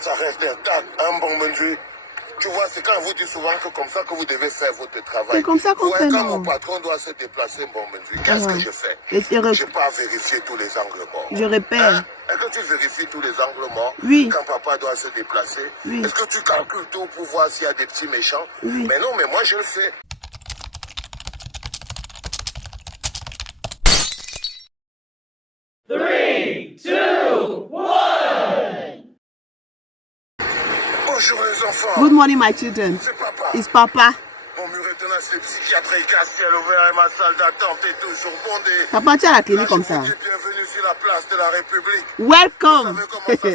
Ça reste un bon mesure. Tu vois, c'est quand vous dit souvent que comme ça que vous devez faire votre travail. C'est comme ça qu'on fait, quand non? mon patron doit se déplacer, bon mesure, qu'est-ce que je fais? Je n'ai pas vérifié tous les angles morts. Je répète. Est-ce que tu vérifies tous les angles morts? Oui. Quand papa doit se déplacer? Oui. Est-ce que tu calcules tout pour voir s'il y a des petits méchants? Oui. Mais non, mais moi je le fais. Bonjour les enfants. Good morning, my children. C'est papa. It's Papa. Mon mur est tenace, le psychiatrique à ciel ouvert et ma salle d'attente est toujours bondée. Papa, tu es à la clinique comme ça. Bienvenue sur la place de la République. Welcome.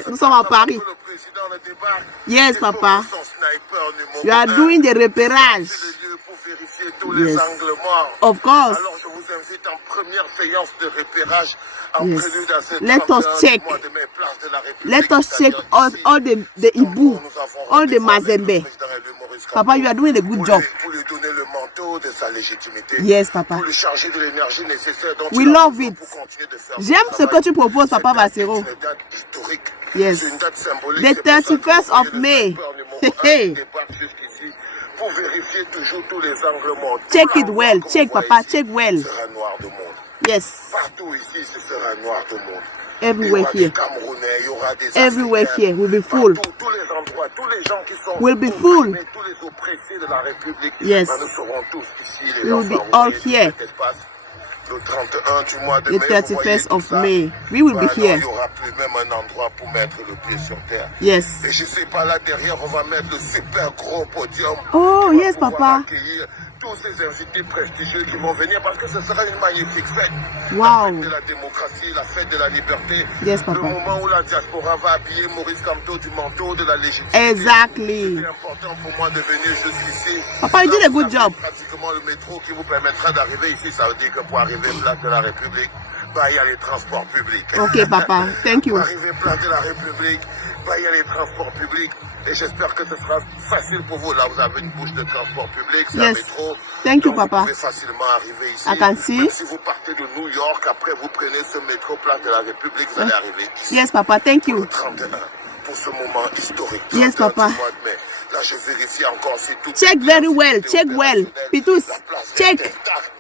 Nous sommes à Paris. Le président ne débarque. Yes, Papa. Son sniper numéro You are 1. doing the repérage. C'est le lieu pour vérifier tous les angles morts. Of course. Alors je vous invite en première séance de repérage en Yes. prélude à cette Let us check. mois de mai, place de la République. Let us check all the Ibu, all the Mazembe. Papa, you are doing a good job. Pour lui donner le manteau de sa légitimité. Yes, Papa. Pour lui charger de l'énergie nécessaire dont We il a love besoin it. pour continuer de faire J'aime son ce que travail. tu proposes, Papa Cette date Bassero. est une date historique. Yes. C'est une date symbolique. The C'est pour ça que 31st vous voyez of le May. sniper numéro 1 qui débarque jusqu'ici pour vérifier toujours tous les angles morts. Check Tout it l'endroit well. que Check, vous voyez Papa. ici Check well. sera noir de monde. Yes. Partout ici, ce sera noir de monde. Everywhere Il y aura here. des Camerounais, il y aura des Everywhere Africains. here will be full. Partout, tous les endroits, tous les gens qui sont Will be full. opprimés, tous les oppressés de la République. Yes. Ben, nous serons tous ici, les We will be enfants. Vous all voyez tout here. cet espace. Le 31 du mois de The mai, vous voyez 31st tout of ça. May. We will be Ben, non, here. il n'y aura plus même un endroit pour mettre le pied sur terre. Yes. Et je sais pas, là derrière, on va mettre le super gros podium. Oh, qui va yes, pouvoir Papa. accueillir tous ces invités prestigieux qui vont venir parce que ce sera une magnifique fête. Wow. La fête de la démocratie, la fête de la liberté. Yes, Le Papa. moment où la diaspora va habiller Maurice Kamto du manteau de la légitimité. Exactly. C'est important pour moi de venir jusqu'ici. Papa, you Là, did a vous good avez job. Pratiquement le métro qui vous permettra d'arriver ici. Ça veut dire que pour arriver place de la République, bah, il y a les transports publics. Ok, Papa. Thank you. Pour arriver place de la République, bah, il y a les transports publics. Et j'espère que ce sera facile pour vous. Là, vous avez une bouche de transport public, c'est un Yes. métro. Thank you, Donc, Papa. Vous pouvez facilement arriver ici. I can see. Même si vous partez de New York, après vous prenez ce métro place de la République, vous allez arriver ici. Yes, Papa. Thank Le you. 31, pour ce moment historique. Yes, 31 Papa. du mois de mai. Là, je vérifie encore si tout Check est bien, very si well. tout est Check well. opérationnel. Pitous, La place check. est intacte.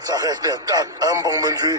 Ça reste intact, un bon mesure.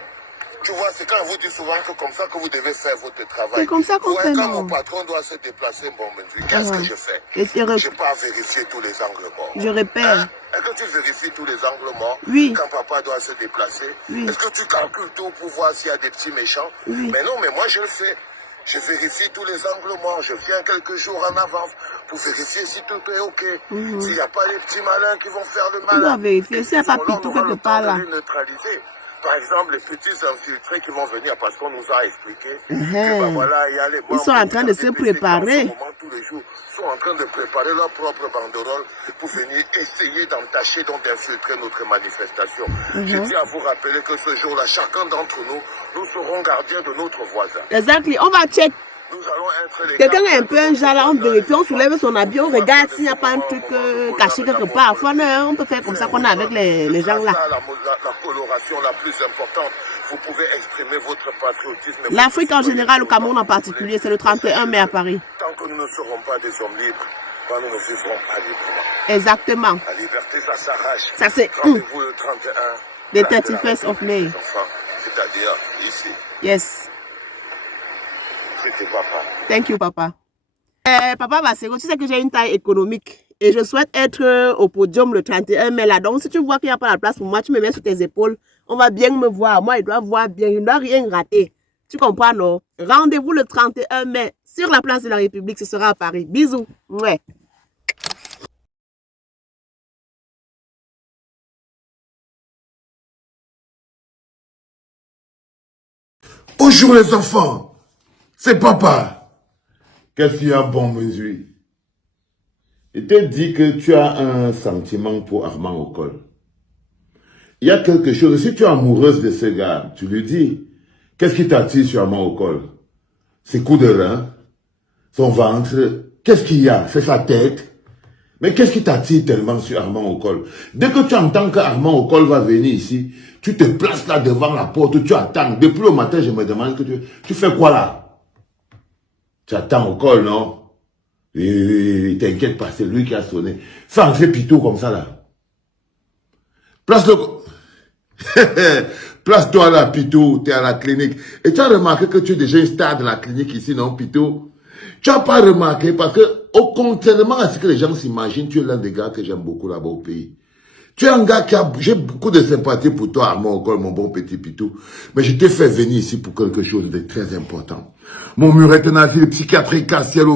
Tu vois, c'est quand on vous dit souvent que comme ça que vous devez faire votre travail. C'est comme ça qu'on fait, Quand non? mon patron doit se déplacer, bon mesure, qu'est-ce que je fais? Et Je n'ai pas vérifié tous les angles morts. Je répète. Est-ce que tu vérifies tous les angles morts? Oui. Quand papa doit se déplacer? Oui. Est-ce que tu calcules tout pour voir s'il y a des petits méchants? Oui. Mais non, mais moi je le fais. Je vérifie tous les angles morts. Je viens quelques jours en avance pour vérifier si tout est OK. S'il n'y a pas les petits malins qui vont faire le malin. dois vérifier. Et S'il n'y a pas sont là, on Pitou aura quelque le temps part, de là. les neutraliser. Par exemple, les petits infiltrés qui vont venir parce qu'on nous a expliqué que voilà, il y a les membres sont en train de se du préparer. en ce moment, tous les jours, sont en train de préparer leur propre banderole pour venir essayer d'entacher, donc d'infiltrer notre manifestation. Je tiens à vous rappeler que ce jour-là, chacun d'entre nous, nous serons gardiens de notre voisin. Exactly. On va check. Nous allons être les Quelqu'un est un gardiens peu de un notre genre là, on voisin. vérifie, on soulève son habit, on regarde s'il n'y a pas un truc caché quelque part. Enfin, on peut faire comme ça qu'on a avec les gens là. C'est ça, la coloration la plus importante. Vous pouvez exprimer votre patriotisme. L'Afrique en général, le Cameroun en particulier, c'est le 31 mai à Paris. Tant que nous ne serons pas des hommes libres, ben, nous ne vivrons pas librement. Exactement. La liberté, ça s'arrache. Ça, c'est Rendez-vous le 31. The place de la 31st of May. République des enfants, c'est-à-dire ici. Yes. C'était papa. Thank you, Papa. Papa Bassero, tu sais que j'ai une taille économique et je souhaite être au podium le 31 mai là. Donc, si tu vois qu'il n'y a pas la place pour moi, tu me mets sur tes épaules. On va bien me voir. Moi, il doit voir bien. Je ne dois rien rater. Tu comprends, non? Rendez-vous le 31 mai sur la place de la République. Ce sera à Paris. Bisous. Ouais. Bonjour les enfants, c'est papa. Qu'est-ce qu'il y a bon mesure? Je t'ai dit que tu as un sentiment pour Armand Okol. Il y a quelque chose, si tu es amoureuse de ce gars, tu lui dis, qu'est-ce qui t'attire sur Armand Okol? Ses coups de rein, son ventre, qu'est-ce qu'il y a? C'est sa tête. Mais qu'est-ce qui t'attire tellement sur Armand Okol? Dès que tu entends que Armand Okol va venir ici, tu te places là devant la porte, tu attends. Depuis le matin, je me demande que tu fais quoi là? Tu attends Okol, non? Et t'inquiète pas, c'est lui qui a sonné. Fais entrer Pito comme ça, là. Place-le. Place-toi là, Pito, t'es à la clinique. Et tu as remarqué que tu es déjà une star de la clinique ici, non, Pito? Tu n'as pas remarqué parce que, au contrairement à ce que les gens s'imaginent, tu es l'un des gars que j'aime beaucoup là-bas au pays. Tu es un gars qui a... J'ai beaucoup de sympathie pour toi, Armand Okol, mon bon petit Pito. Mais je t'ai fait venir ici pour quelque chose de très important. Mon muret un asile psychiatrique à ciel